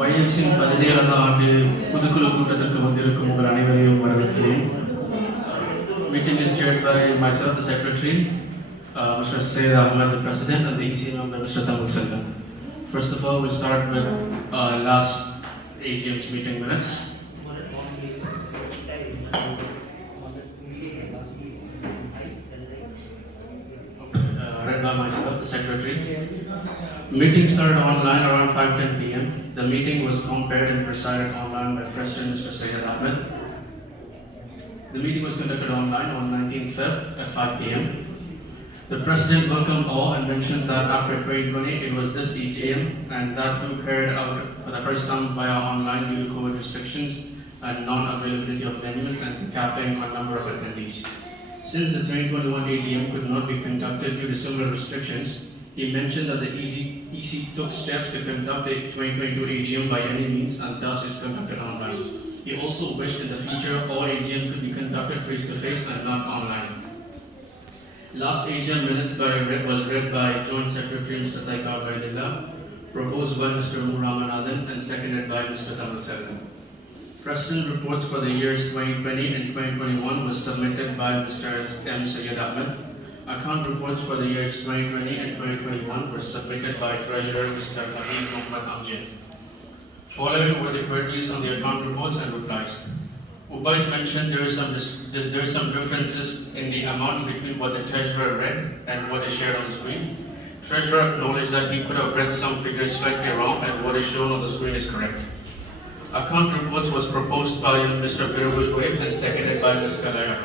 YIFG பதினேழாவது ஆண்டு பொதுக்குழு கூட்டத்திற்கு வந்திருக்கும் உங்கள் அனைவரையும் வரவேற்கிறேன். Meeting is chaired by myself, the secretary, Mr. Syed Ahmed, the president, and the EC member, Mr. Tamal Selvan. First of all, we'll start with last AGM's meeting minutes. Read by myself, the secretary. Meeting started online around 5:10 p.m. The meeting was compared and presided online by President Mr. Syed Ahmed. The meeting was conducted online on 19th Feb at 5 p.m. The President welcomed all and mentioned that after 2020 it was this AGM and that too carried out for the first time via online due to COVID restrictions and non-availability of venues and capping on number of attendees. Since the 2021 AGM could not be conducted due to similar restrictions, he mentioned that the EC took steps to conduct the 2022 AGM by any means and thus is conducted online. He also wished in the future all AGMs could be conducted face-to-face and not online. Last AGM minutes was read by Joint Secretary Mr. Taika Baidillah, proposed by Mr. Ramanathan and seconded by Mr. Tamal Selvan. President reports for the years 2020 and 2021 was submitted by Mr. M. Syed Ahmed. Account reports for the years 2020 and 2021 were submitted by Treasurer Mr. Habib Muhammad Amjad. Following were the queries on the account reports and replies. Ubaid mentioned there is some differences in the amounts between what the Treasurer read and what is shared on the screen. Treasurer acknowledged that he could have read some figures slightly wrong and what is shown on the screen is correct. Account reports was proposed by Mr. Birubushwaif and seconded by Ms. Kalaya.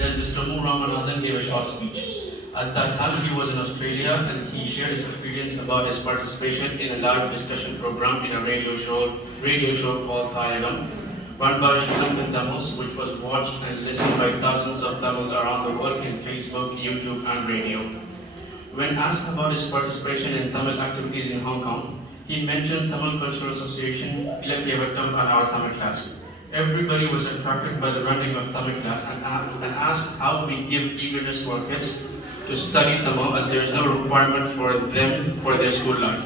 Then Mr. Ramanathan gave a short speech. At that time he was in Australia and he shared his experience about his participation in a live discussion program in a radio show called Thayagam, run by Sri Lankan Tamils, which was watched and listened by thousands of Tamils around the world in Facebook, YouTube and radio. When asked about his participation in Tamil activities in Hong Kong, he mentioned Tamil Cultural Association, Ilakkevattam and our Tamil class. Everybody was attracted by the running of Tamil class and asked how we give eagerness to our kids to study Tamil as there is no requirement for them for their school life.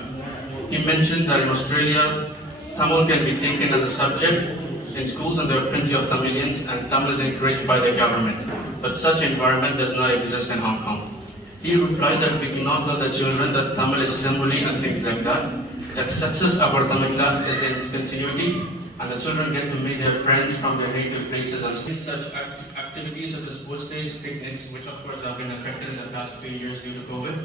He mentioned that in Australia, Tamil can be taken as a subject in schools and there are plenty of Tamilians and Tamil is encouraged by the government. But such environment does not exist in Hong Kong. He replied that we cannot tell the children that Tamil is simile and things like that success of our Tamil class is in its continuity and the children get to meet their friends from their native places and such activities such as sports days, picnics, which of course have been affected in the past few years due to COVID.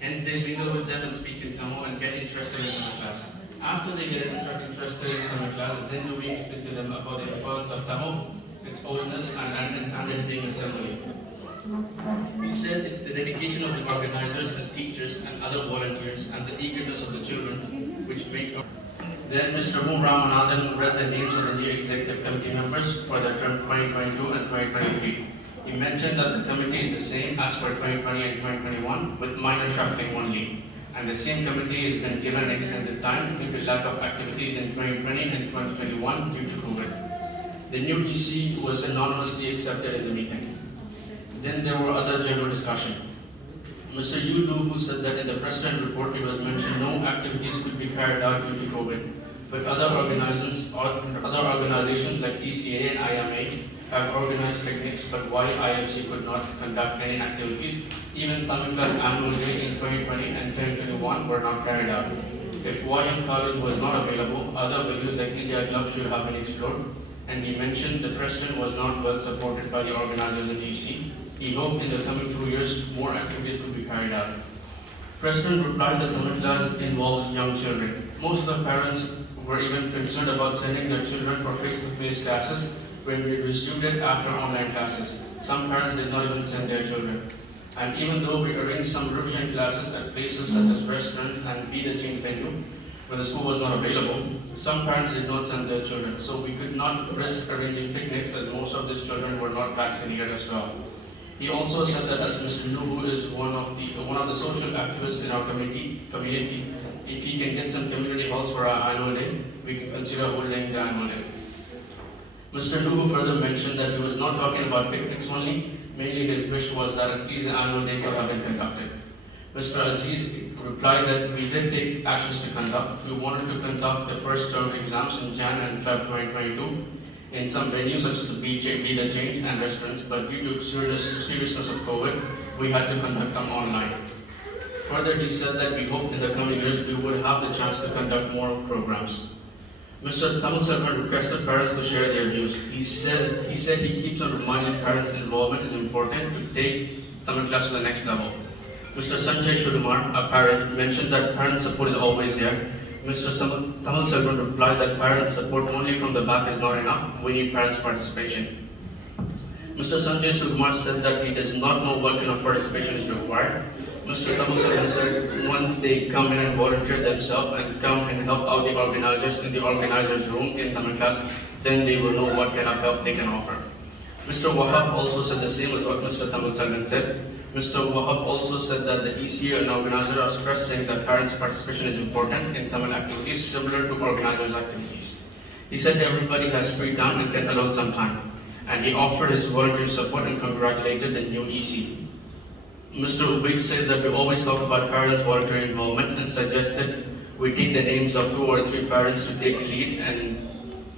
Hence they mingle with them and speak in Tamil and get interested in Tamil class. After they get interested in Tamil class, then we explain to them about the importance of Tamil, its oldness and it being a ceremony. He said it's the dedication of the organizers and teachers and other volunteers and the eagerness of the children which make up. Then Mr. Ramanathan read the names of the new executive committee members for the term 2022 and 2023. He mentioned that the committee is the same as for 2020 and 2021 with minor shuffling only. And the same committee has been given an extended time due to lack of activities in 2020 and 2021 due to COVID. The new EC was anonymously accepted in the meeting. Then there were other general discussion. Mr. Yu Lu said that in the President report it was mentioned no activities could be carried out due to COVID, but other organizations like TCA and IMA have organized picnics, but YIFG could not conduct any activities. Even Tamil class annual day in 2020 and 2021 were not carried out. If YM College was not available, other venues like India Club should have been explored. And he mentioned the President was not well supported by the organizers in DC. He hoped in the coming 2 years more activities could be carried out. President replied that Tamil class involves young children. Most of the parents were even concerned about sending their children for face-to-face classes when we resumed it after online classes. Some parents did not even send their children. And even though we arranged some revision classes at places such as restaurants and be the change venue, when the school was not available, some parents did not send their children. So we could not risk arranging picnics as most of these children were not vaccinated as well. He also said that as Mr. Nubu is one of the social activists in our community, if he can get some community halls for our annual day, we can consider holding the annual day. Mr. Nubu further mentioned that he was not talking about picnics only, mainly his wish was that at least the annual day could have been conducted. Mr. Aziz replied that we did take actions to conduct. We wanted to conduct the first term exams in Jan and Feb 2022 in some venues such as the beach, the change and restaurants, but due to seriousness of COVID, we had to conduct them online. Further, he said that we hope in the coming years we would have the chance to conduct more programs. Mr. Tamil Selvan requested parents to share their views. He said he keeps on reminding parents involvement is important to take Tamil class to the next level. Mr. Sanjay Shukumar, a parent, mentioned that parent support is always there. Mr. Tamil Selvan replied that parent support only from the back is not enough. We need parents' participation. Mr. Sanjay Shukumar said that he does not know what kind of participation is required. Mr. Tamil Selvan said once they come in and volunteer themselves and come and help out the organizers in the organizers' room in Tamil class, then they will know what kind of help they can offer. Mr. Wahab also said the same as what Mr. Tamil Selvan said. Mr. Wahab also said that the EC and organizer are stressing that parents' participation is important in Tamil activities similar to organizers' activities. He said everybody has free time and can allot some time, and he offered his volunteer support and congratulated the new EC. Mr. Ubik said that we always talk about parents' voluntary involvement and suggested we take the names of 2 or 3 parents to take lead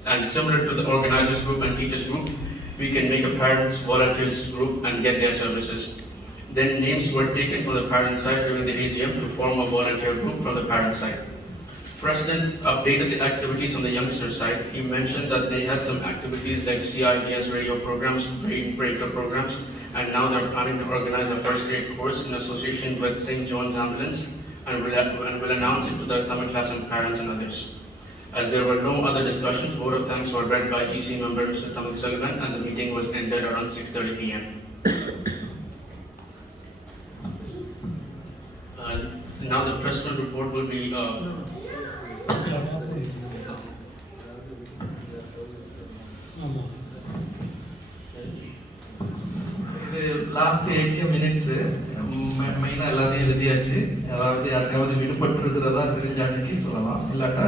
and similar to the organizers group and teachers group, we can make a parents volunteers group and get their services. Then names were taken from the parent side during the AGM to form a volunteer group from the parent side. President updated the activities on the youngster side. He mentioned that they had some activities like CIBS radio programs, brain breaker programs, and now they're planning to organize a first aid course in association with St. John's Ambulance and will announce it to the Tamil class and parents and others. As there were no other discussions, vote of thanks were read by EC member Mr. Tamil Selvan and the meeting was ended around 6:30 p.m. Now the president report will be last AGM minutes மெயினாக எல்லாத்தையும் எழுதியாச்சு. அதாவது யாருக்காவது விடுபட்டு இருக்கிறதா தெரிஞ்சாங்க சொல்லலாம், இல்லாட்டா